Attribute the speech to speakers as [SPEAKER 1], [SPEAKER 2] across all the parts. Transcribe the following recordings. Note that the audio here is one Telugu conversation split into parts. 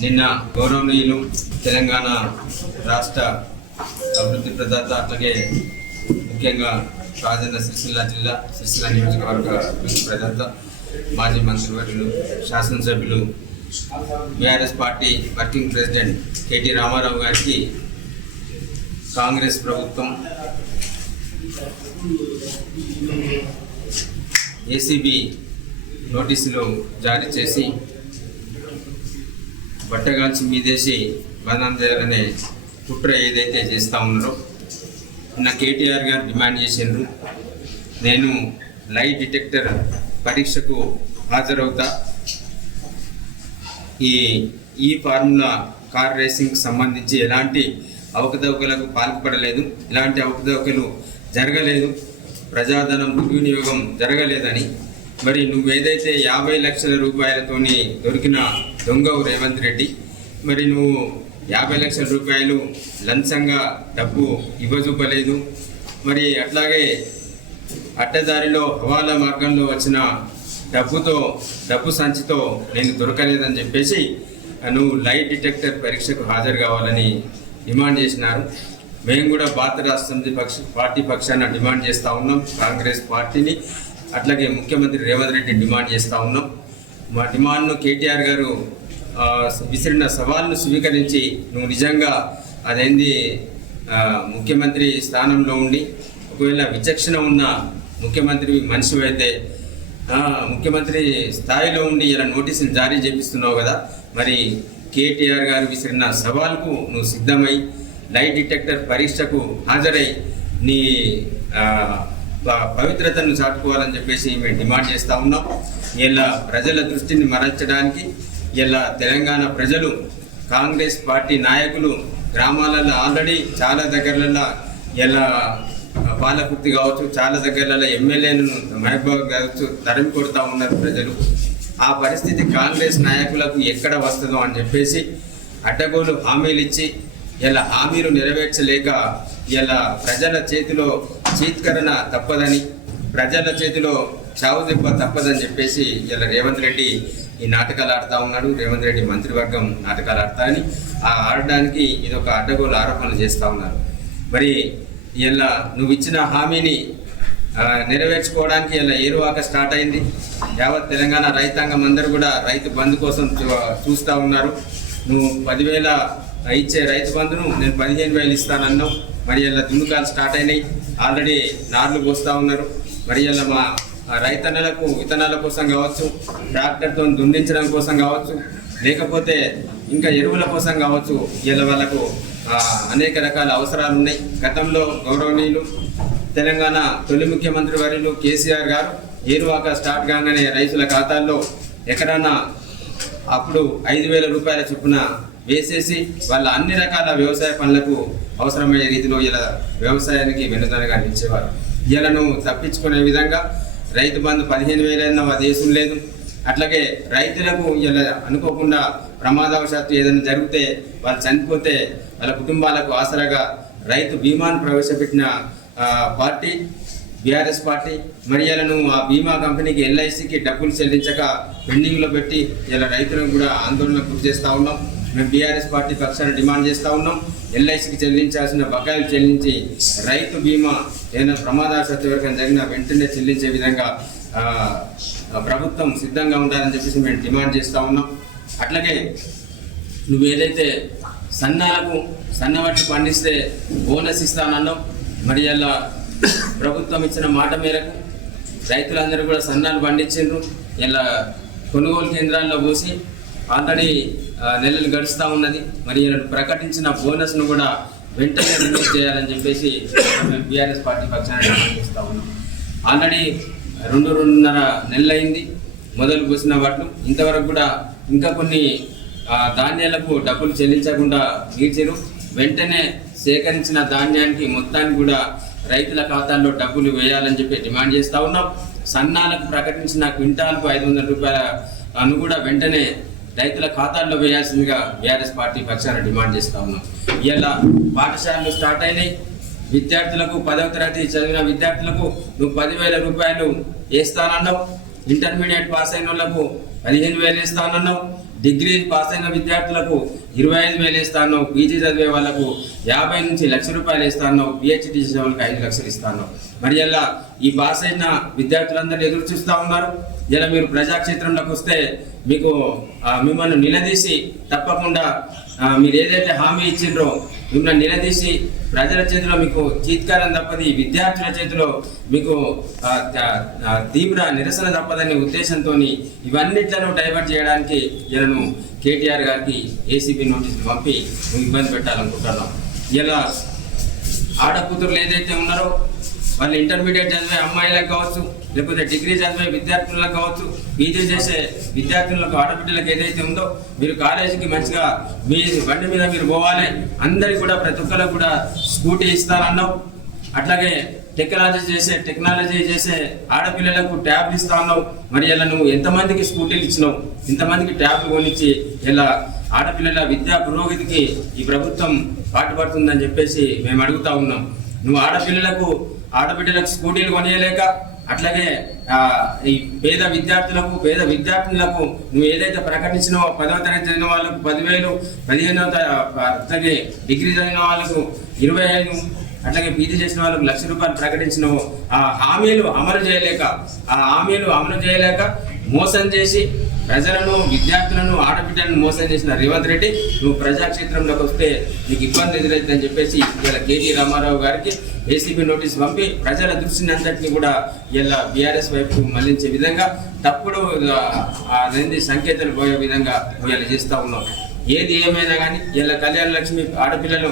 [SPEAKER 1] నిన్న గౌరవనీయులు తెలంగాణ రాష్ట్ర అభివృద్ధి ప్రదాత అట్లాగే ముఖ్యంగా రాజన్న సిరిసిల్ల జిల్లా సిరిసిల్ల నియోజకవర్గ అభివృద్ధి ప్రదాత మాజీ మంత్రివర్యులు శాసనసభ్యులు BRS party working president KT Rama Rao గారికి కాంగ్రెస్ ప్రభుత్వం ఏసీబీ నోటీసులు జారీ చేసి బట్టగాల్చి మీదేసి బదనాం చేయాలనే కుట్ర ఏదైతే చేస్తూ ఉన్నారో నా కేటీఆర్ గారు డిమాండ్ చేసిండ్రు. నేను లై డిటెక్టర్ పరీక్షకు హాజరవుతా. ఈ ఈ ఫార్ములా కార్ రేసింగ్కి సంబంధించి ఎలాంటి అవకతవకలకు పాల్పడలేదు ఎలాంటి అవకతవకలు జరగలేదు ప్రజాధనం దుర్వినియోగం జరగలేదని. మరి నువ్వేదైతే యాభై లక్షల రూపాయలతోని దొరికిన దొంగవు రేవంత్ రెడ్డి. మరి నువ్వు యాభై లక్షల రూపాయలు లంచంగా డబ్బు ఇవ్వజూపలేదు మరి అట్లాగే అడ్డదారిలో హవాలా మార్గంలో వచ్చిన డబ్బుతో డబ్బు సంచితో నేను దొరకలేదని చెప్పేసి నువ్వు లైట్ డిటెక్టర్ పరీక్షకు హాజరు కావాలని డిమాండ్ చేసినారు. మేము కూడా భారత రాష్ట్రంది పక్ష పార్టీ పక్షాన డిమాండ్ చేస్తూ ఉన్నాం. కాంగ్రెస్ పార్టీని అట్లాగే ముఖ్యమంత్రి రేవంత్ రెడ్డి డిమాండ్ చేస్తూ ఉన్నాం. మా డిమాండ్ను కేటీఆర్ గారు విసిరిన సవాల్ను స్వీకరించి నువ్వు నిజంగా అదేంది ముఖ్యమంత్రి స్థానంలో ఉండి ఒకవేళ విచక్షణ ఉన్న ముఖ్యమంత్రి మనిషి ముఖ్యమంత్రి స్థాయిలో ఉండి ఇలా నోటీసులు జారీ చేపిస్తున్నావు కదా మరి కేటీఆర్ గారు విసిరిన సవాల్కు నువ్వు సిద్ధమై లైట్ డిటెక్టర్ పరీక్షకు హాజరై నీ ప- పవిత్రతను చాటుకోవాలని చెప్పేసి మేము డిమాండ్ చేస్తూ ఉన్నాం. ఇలా ప్రజల దృష్టిని మరల్చడానికి ఇలా తెలంగాణ ప్రజలు కాంగ్రెస్ పార్టీ నాయకులు గ్రామాలలో ఆల్రెడీ చాలా దగ్గరలలో ఇలా పాలకుర్తి కావచ్చు చాలా దగ్గరలలో ఎమ్మెల్యేలను మహబూబ్ కావచ్చు తరిమి కొడుతూ ఉన్నారు ప్రజలు. ఆ పరిస్థితి కాంగ్రెస్ నాయకులకు ఎక్కడ వస్తుందో అని చెప్పేసి అడ్డగోలు హామీలు ఇచ్చి ఇలా హామీలు నెరవేర్చలేక ఇలా ప్రజల చేతిలో చీత్కరణ తప్పదని ప్రజల చేతిలో చావు దెబ్బ తప్పదని చెప్పేసి ఇలా రేవంత్ రెడ్డి ఈ నాటకాలు ఆడుతూ ఉన్నాడు. రేవంత్ రెడ్డి మంత్రివర్గం నాటకాలు ఆడతారని ఆ ఆడడానికి ఇది ఒక అడ్డగోలు ఆరోపణలు చేస్తూ ఉన్నారు. మరి ఇలా నువ్వు ఇచ్చిన హామీని నెరవేర్చుకోవడానికి ఇలా ఏరువాక స్టార్ట్ అయింది. యావత్ తెలంగాణ రైతాంగం అందరూ కూడా రైతు బంధు కోసం చూ- చూస్తూ ఉన్నారు. నువ్వు పదివేల ఇచ్చే రైతు బంధును నేను పదిహేను వేలు ఇస్తానన్నావు. మరి ఇలా దున్నుకాలు స్టార్ట్ అయినాయి. ఆల్రెడీ నార్లు పోస్తూ ఉన్నారు. మరి ఇలా మా రైతన్నలకు విత్తనాల కోసం కావచ్చు ట్రాక్టర్తో దుండించడం కోసం కావచ్చు లేకపోతే ఇంకా ఎరువుల కోసం కావచ్చు వీళ్ళ వాళ్ళకు అనేక రకాల అవసరాలు ఉన్నాయి. గతంలో గౌరవనీయులు తెలంగాణ తొలి ముఖ్యమంత్రి వర్యులు కేసీఆర్ గారు ఏరువాక స్టార్ట్ కాగానే రైతుల ఖాతాల్లో ఎకరానా అప్పుడు ఐదు వేల రూపాయల చొప్పున వేసేసి వాళ్ళ అన్ని రకాల వ్యవసాయ పనులకు అవసరమయ్యే రీతిలో ఇలా వ్యవసాయానికి వెనుదనగా నిలిచేవారు. ఇలాను తప్పించుకునే విధంగా రైతు బంధు పదిహేను వేలైనా దేశం లేదు. అట్లాగే రైతులకు ఇలా అనుకోకుండా ప్రమాదవశాత్తు ఏదైనా జరిగితే వాళ్ళు చనిపోతే వాళ్ళ కుటుంబాలకు ఆసరాగా రైతు బీమాను ప్రవేశపెట్టిన పార్టీ బీఆర్ఎస్ పార్టీ మరి ఇలాను ఆ బీమా కంపెనీకి ఎల్ఐసికి డబ్బులు చెల్లించక పెండింగ్లో పెట్టి ఇలా రైతులను కూడా ఆందోళన గురి చేస్తూ ఉన్నాం. మేము బీఆర్ఎస్ పార్టీ పక్షాన డిమాండ్ చేస్తూ ఉన్నాం. ఎల్ఐసికి చెల్లించాల్సిన బకాయిలు చెల్లించి రైతు బీమా ఏదైనా ప్రమాదవశాత్తు ఎవరికైనా జరిగినా వెంటనే చెల్లించే విధంగా ప్రభుత్వం సిద్ధంగా ఉండాలని చెప్పేసి మేము డిమాండ్ చేస్తూ ఉన్నాం. అట్లాగే నువ్వు ఏదైతే సన్నాలకు సన్నవట్లు పండిస్తే బోనస్ ఇస్తానన్నావు మరి అలా ప్రభుత్వం ఇచ్చిన మాట మేరకు రైతులందరూ కూడా సన్నాలు పండించిండ్రు ఇలా కొనుగోలు కేంద్రాల్లో పోసి ఆల్రెడీ నెలలు గడుస్తూ ఉన్నది. మరి ప్రకటించిన బోనస్ను కూడా వెంటనే రిలీజ్ చేయాలని చెప్పేసి మేము బీఆర్ఎస్ పార్టీ పక్షాన చేస్తూ ఉన్నాం. ఆల్రెడీ రెండు రెండున్నర నెలలైంది మొదలు పోసిన వాటిని ఇంతవరకు కూడా ఇంకా కొన్ని ధాన్యాలకు డబ్బులు చెల్లించకుండా తీర్చారు వెంటనే సేకరించిన ధాన్యానికి మొత్తానికి కూడా రైతుల ఖాతాల్లో డబ్బులు వేయాలని చెప్పి డిమాండ్ చేస్తూ ఉన్నాం. సన్నాలకు ప్రకటించిన క్వింటాల్కు ఐదు వందల రూపాయల అను కూడా వెంటనే రైతుల ఖాతాల్లో వేయాల్సిందిగా బీఆర్ఎస్ పార్టీ పక్షాన డిమాండ్ చేస్తా ఉన్నాం. ఇలా పాఠశాలలు స్టార్ట్ అయినాయి. విద్యార్థులకు పదవ తరగతి చదివిన విద్యార్థులకు నువ్వు పదివేల రూపాయలు వేస్తానన్నావు. ఇంటర్మీడియట్ పాస్ అయిన వాళ్ళకు పదిహేను వేలు వేస్తానన్నావు. డిగ్రీ పాస్ అయిన విద్యార్థులకు ఇరవై ఐదు వేలు ఇస్తాను పీజీ చదివే వాళ్ళకు యాభై నుంచి లక్ష రూపాయలు ఇస్తాను పిహెచ్డి చేసే వాళ్ళకి ఐదు లక్షలు ఇస్తాను మరి అలా ఈ పాస్ అయిన విద్యార్థులందరూ ఎదురు చూస్తూ ఉన్నారు. ఇలా మీరు ప్రజాక్షేత్రంలోకి వస్తే మీకు మిమ్మల్ని నిలదీసి తప్పకుండా మీరు ఏదైతే హామీ ఇచ్చిండ్రో మిమ్మల్ని నిలదీసి ప్రజల చేతిలో మీకు చీత్కారం తప్పది విద్యార్థుల చేతిలో మీకు తీవ్ర నిరసన తప్పదనే ఉద్దేశంతో ఇవన్నిట్లను డైవర్ట్ చేయడానికి ఇలాను కేటీఆర్ గారికి ఏసీబీ నోటీసులు పంపి ఇబ్బంది పెట్టాలనుకుంటున్నాం. ఇలా ఆడకూతురులు ఏదైతే ఉన్నారో వాళ్ళు ఇంటర్మీడియట్ చదివే అమ్మాయిలకు కావచ్చు లేకపోతే డిగ్రీ చదివే విద్యార్థులకు కావచ్చు పీజీ చేసే విద్యార్థులకు ఆడబిడ్డలకు ఏదైతే ఉందో మీరు కాలేజీకి మంచిగా మీ బండి మీద మీరు పోవాలి. అందరికి కూడా ప్రతి ఒక్కరికి కూడా స్కూటీ ఇస్తానన్నావు. అట్లాగే టెక్నాలజీ చేసే టెక్నాలజీ చేసే ఆడపిల్లలకు ట్యాబ్లు ఇస్తా ఉన్నావు మరి ఇలా నువ్వు ఎంతమందికి స్కూటీలు ఇచ్చినావు? ఇంతమందికి ట్యాబ్లు కొనిచ్చి ఇలా ఆడపిల్లల విద్యా పురోగతికి ఈ ప్రభుత్వం పాటుపడుతుందని చెప్పేసి మేము అడుగుతా ఉన్నాం. నువ్వు ఆడపిల్లలకు ఆడబిడ్డలకు స్కూటీలు కొనియలేక అట్లాగే ఈ పేద విద్యార్థులకు పేద విద్యార్థులకు నువ్వు ఏదైతే ప్రకటించినవో పదవ తరగతి చదివిన వాళ్ళకు పదివేలు పదిహేనవ అట్లాగే డిగ్రీ చదివిన వాళ్ళకు ఇరవై ఐదు అట్లాగే పీజీ చేసిన వాళ్ళకు లక్ష రూపాయలు ప్రకటించినావు ఆ హామీలు అమలు చేయలేక ఆ హామీలు అమలు చేయలేక మోసం చేసి ప్రజలను విద్యార్థులను ఆడబిడ్డలను మోసం చేసిన రేవంత్ రెడ్డి నువ్వు ప్రజాక్షేత్రంలోకి వస్తే నీకు ఇబ్బంది ఎదురైందని చెప్పేసి ఇలా కేటీ రామారావు గారికి ఏసీబీ నోటీస్ పంపి ప్రజల దృష్టిని అంతటినీ కూడా ఇలా బీఆర్ఎస్ వైపు మళ్ళించే విధంగా తప్పుడు ఆ సంకేతాలు పోయే విధంగా ఇలా చేస్తూ ఉన్నాం. ఏది ఏమైనా కానీ ఇలా కళ్యాణ లక్ష్మి ఆడపిల్లలు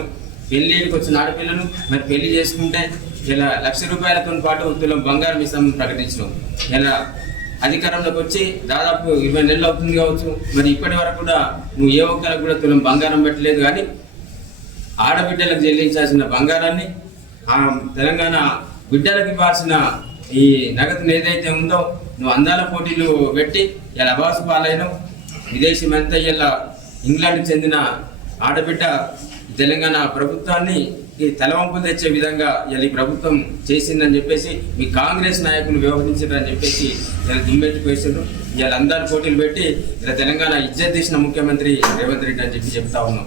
[SPEAKER 1] పెళ్ళికి వచ్చిన ఆడపిల్లలు మరి పెళ్ళి చేసుకుంటే ఇలా లక్ష రూపాయలతో పాటు తులం బంగారం ఇస్తామని ప్రకటించడం ఇలా అధికారంలోకి వచ్చి దాదాపు ఇరవై నెలలు అవుతుంది కావచ్చు. మరి ఇప్పటి వరకు కూడా నువ్వు ఏ ఒక్కరికి కూడా తులం బంగారం పెట్టలేదు కానీ ఆడబిడ్డలకు చెల్లించాల్సిన బంగారాన్ని ఆ తెలంగాణ బిడ్డలకు ఇవ్వాల్సిన ఈ నగదును ఏదైతే ఉందో నువ్వు అందాల పోటీలు పెట్టి ఇలా అబాసు పాలైనవు. విదేశీ మంత్రి ఇలా ఇంగ్లాండ్కి చెందిన ఆడబిడ్డ తెలంగాణ ప్రభుత్వాన్ని తలవంపు తెచ్చే విధంగా ఇలా ఈ ప్రభుత్వం చేసిందని చెప్పేసి మీ కాంగ్రెస్ నాయకులు వ్యవహరించారని చెప్పేసి ఇలా దుమ్మెత్తి వేసిండ్రు ఇలా అందరు పోటీలు పెట్టి ఇలా తెలంగాణ ఇజ్జత్ తీసిన ముఖ్యమంత్రి రేవంత్ రెడ్డి అని చెప్పి చెప్తా ఉన్నాం.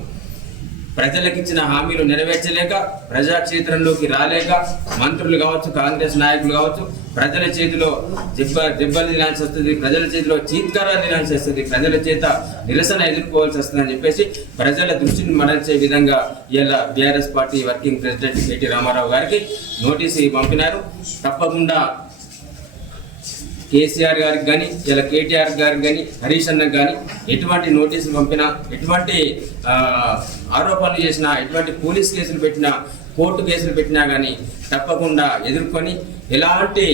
[SPEAKER 1] ప్రజలకు ఇచ్చిన హామీలు నెరవేర్చలేక ప్రజాక్షేత్రంలోకి రాలేక మంత్రులు కావచ్చు కాంగ్రెస్ నాయకులు కావచ్చు ప్రజల చేతిలో దెబ్బ దెబ్బలు తినాల్సి వస్తుంది ప్రజల చేతిలో చీత్కారాలు తినాల్సి వస్తుంది ప్రజల చేత నిరసన ఎదుర్కోవాల్సి వస్తుందని చెప్పేసి ప్రజల దృష్టిని మరల్చే విధంగా ఇలా BRS party working president KT Rama Rao గారికి నోటీసు పంపినారు. తప్పకుండా కేసీఆర్ గారికి కానీ ఇలా కేటీఆర్ గారికి కానీ హరీష్ అన్నకు కానీ ఎటువంటి నోటీసులు పంపినా ఎటువంటి ఆరోపణలు చేసినా ఎటువంటి పోలీస్ కేసులు పెట్టినా కోర్టు కేసులు పెట్టినా కానీ తప్పకుండా ఎదుర్కొని ఎలాంటి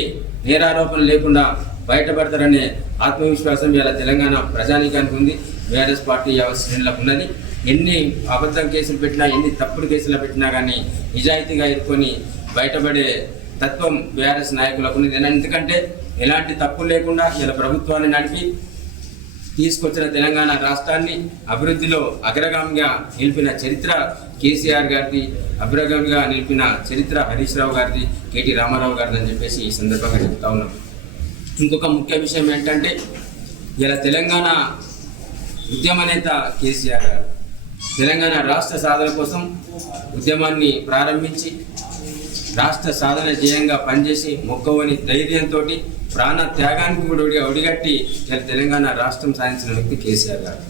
[SPEAKER 1] నేరారోపణలు లేకుండా బయటపడతారనే ఆత్మవిశ్వాసం ఇలా తెలంగాణ ప్రజానీకానికి ఉంది. బీఆర్ఎస్ పార్టీ శ్రేణులకు ఉన్నది. ఎన్ని అబద్ధం కేసులు పెట్టినా ఎన్ని తప్పుడు కేసులు పెట్టినా కానీ నిజాయితీగా ఎదుర్కొని బయటపడే తత్వం బీఆర్ఎస్ నాయకులకు ఎందుకంటే ఎలాంటి తప్పు లేకుండా ఇలా ప్రభుత్వాన్ని నడిపి తీసుకొచ్చిన తెలంగాణ రాష్ట్రాన్ని అభివృద్ధిలో అగ్రగామిగా నిలిపిన చరిత్ర కేసీఆర్ గారిది అగ్రగామిగా నిలిపిన చరిత్ర హరీష్ రావు గారిది కేటీ రామారావు గారిది అని చెప్పేసి ఈ సందర్భంగా చెప్తా ఉన్నాం. ఇంకొక ముఖ్య విషయం ఏంటంటే ఇలా తెలంగాణ ఉద్యమ నేత కేసీఆర్ గారు తెలంగాణ రాష్ట్ర సాధన కోసం ఉద్యమాన్ని ప్రారంభించి రాష్ట్ర సాధన ధ్యేయంగా పనిచేసి మొక్కవని ధైర్యంతో ప్రాణ త్యాగానికి కూడా ఒడిగట్టి తెలంగాణ రాష్ట్రం సాధించిన వ్యక్తి కేసీఆర్ గారు.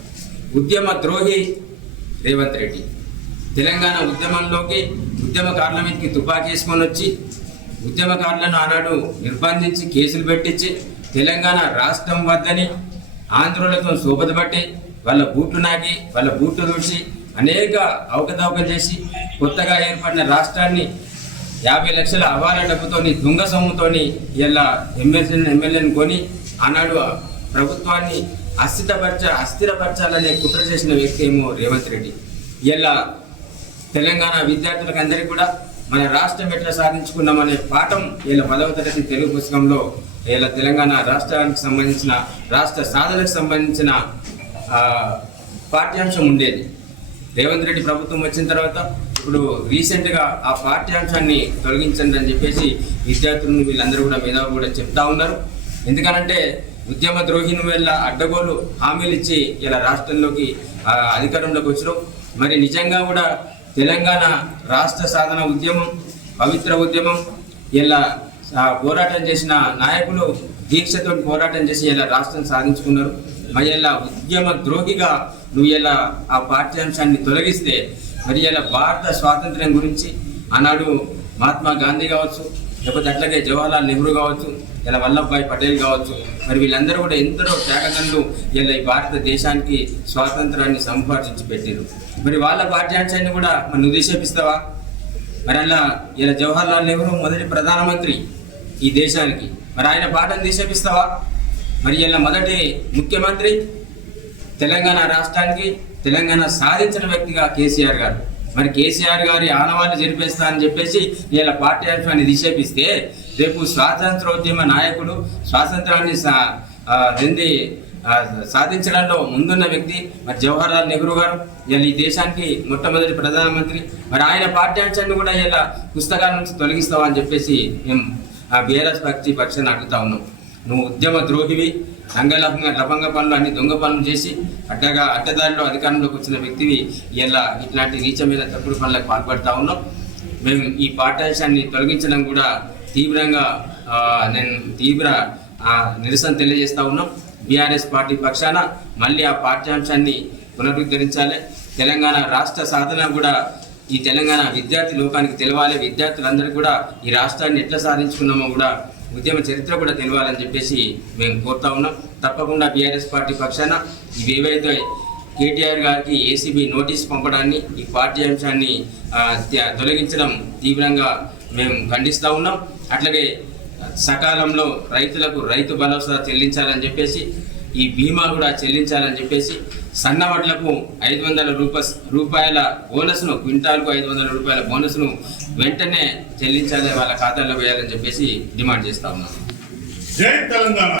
[SPEAKER 1] ఉద్యమ ద్రోహి రేవంత్ రెడ్డి. తెలంగాణ ఉద్యమంలోకి ఉద్యమకారుల మీదకి తుపాకేసుకొని వచ్చి ఉద్యమకారులను ఆనాడు నిర్బంధించి కేసులు పెట్టించి తెలంగాణ రాష్ట్రం వద్దని ఆంధ్రులతో శోభదపట్టి వాళ్ళ బూట్లు నాకి వాళ్ళ బూట్లు దూసి అనేక అవకతవకలు చేసి కొత్తగా ఏర్పడిన రాష్ట్రాన్ని యాభై లక్షల అవాల డబ్బుతోని దొంగ సొమ్ముతోని ఇలా ఎమ్మెల్యే ఎమ్మెల్యేని కొని ఆనాడు ప్రభుత్వాన్ని అస్థిరపరచ అస్థిరపరచాలనే కుట్ర చేసిన వ్యక్తి ఏమో రేవంత్ రెడ్డి. ఇలా తెలంగాణ విద్యార్థులకు అందరికీ కూడా మన రాష్ట్రం ఎట్లా సాధించుకున్నామనే పాఠం ఇలా పదవ తరగతి తెలుగు పుస్తకంలో ఇలా తెలంగాణ రాష్ట్రానికి సంబంధించిన రాష్ట్ర సాధనకు సంబంధించిన పాఠ్యాంశం ఉండేది. రేవంత్ రెడ్డి ప్రభుత్వం వచ్చిన తర్వాత ఇప్పుడు రీసెంట్గా ఆ పాఠ్యాంశాన్ని తొలగించండి అని చెప్పేసి విద్యార్థులను వీళ్ళందరూ కూడా మీద కూడా చెప్తా ఉన్నారు. ఎందుకనంటే ఉద్యమ ద్రోహిని వల్ల అడ్డగోలు హామీలు ఇచ్చి ఇలా రాష్ట్రంలోకి అధికారంలోకి వచ్చినాం. మరి నిజంగా కూడా తెలంగాణ రాష్ట్ర సాధన ఉద్యమం పవిత్ర ఉద్యమం ఇలా ఆ, పోరాటం చేసిన నాయకులు దీక్షతో పోరాటం చేసి ఇలా రాష్ట్రం సాధించుకున్నారు. మరి ఇలా ఉద్యమ ద్రోహిగా నువ్వు ఇలా ఆ పాఠ్యాంశాన్ని తొలగిస్తే మరి ఇలా భారత స్వాతంత్ర్యం గురించి ఆనాడు మహాత్మా గాంధీ కావచ్చు లేకపోతే అట్లాగే జవహర్లాల్ నెహ్రూ కావచ్చు ఇలా వల్లభాయ్ పటేల్ కావచ్చు మరి వీళ్ళందరూ కూడా ఎందరో త్యాగదండ్రులు ఇలా ఈ భారతదేశానికి స్వాతంత్రాన్ని సంపాదించి పెట్టారు మరి వాళ్ళ పాఠ్యాంశాన్ని కూడా మనం నువ్వు నిషేపిస్తావా మరి అలా ఇలా జవహర్లాల్ నెహ్రూ మొదటి ప్రధానమంత్రి ఈ దేశానికి మరి ఆయన పాఠం నిషేపిస్తావా మరి ఇలా మొదటి ముఖ్యమంత్రి తెలంగాణ రాష్ట్రానికి తెలంగాణ సాధించిన వ్యక్తిగా కేసీఆర్ గారు. మరి కేసీఆర్ గారి ఆనవాన్ని జరిపేస్తా అని చెప్పేసి ఇలా పాఠ్యాంశాన్ని నిషేపిస్తే రేపు స్వాతంత్రోద్యమ నాయకుడు స్వాతంత్రాన్ని సా- సాధించడంలో ముందున్న వ్యక్తి మరి జవహర్లాల్ నెహ్రూ గారు. ఇలా ఈ దేశానికి మొట్టమొదటి ప్రధానమంత్రి. మరి ఆయన పాఠ్యాంశాన్ని కూడా ఇలా పుస్తకాల నుంచి తొలగిస్తావా అని చెప్పేసి మేము బీఆర్ఎస్ పక్షి పక్షాన్ని అడుగుతా ఉన్నాం. నువ్వు ఉద్యమ ద్రోహివి రంగలభంగా లభంగ పనులు అన్ని దొంగ పనులు చేసి అడ్డగా అడ్డదారిలో అధికారంలోకి వచ్చిన వ్యక్తివి ఇలా ఇట్లాంటి నీచమైన తప్పుడు పనులకు పాల్పడతా ఉన్నాం మేము ఈ పాఠ్యాంశాన్ని తొలగించడం కూడా తీవ్రంగా నేను తీవ్ర నిరసన తెలియజేస్తా ఉన్నాం. బీఆర్ఎస్ పార్టీ పక్షాన మళ్ళీ ఆ పాఠ్యాంశాన్ని పునరుద్ధరించాలి. తెలంగాణ రాష్ట్ర సాధన కూడా ఈ తెలంగాణ విద్యార్థి లోకానికి తెలవాలి. విద్యార్థులందరూ కూడా ఈ రాష్ట్రాన్ని ఎట్లా సాధించుకున్నామో కూడా ఉద్యమ చరిత్ర కూడా తెలవాలని చెప్పేసి మేము కోరుతా ఉన్నాం. తప్పకుండా బీఆర్ఎస్ పార్టీ పక్షాన ఇవేవైతే కేటీఆర్ గారికి ఏసీబీ నోటీస్ పంపడాన్ని ఈ పార్టీ అంశాన్ని తొలగించడం తీవ్రంగా మేము ఖండిస్తూ ఉన్నాం. అట్లాగే సకాలంలో రైతులకు రైతు భరోసా చెల్లించాలని చెప్పేసి ఈ బీమా కూడా చెల్లించాలని చెప్పేసి సన్న వడ్లకు ఐదు వందల రూప రూపాయల బోనస్ను క్వింటాల్కు ఐదు వందల రూపాయల బోనస్ను వెంటనే చెల్లించాలి వాళ్ళ ఖాతాలో వేయాలని చెప్పేసి డిమాండ్ చేస్తా ఉన్నాను.
[SPEAKER 2] జై తెలంగాణ.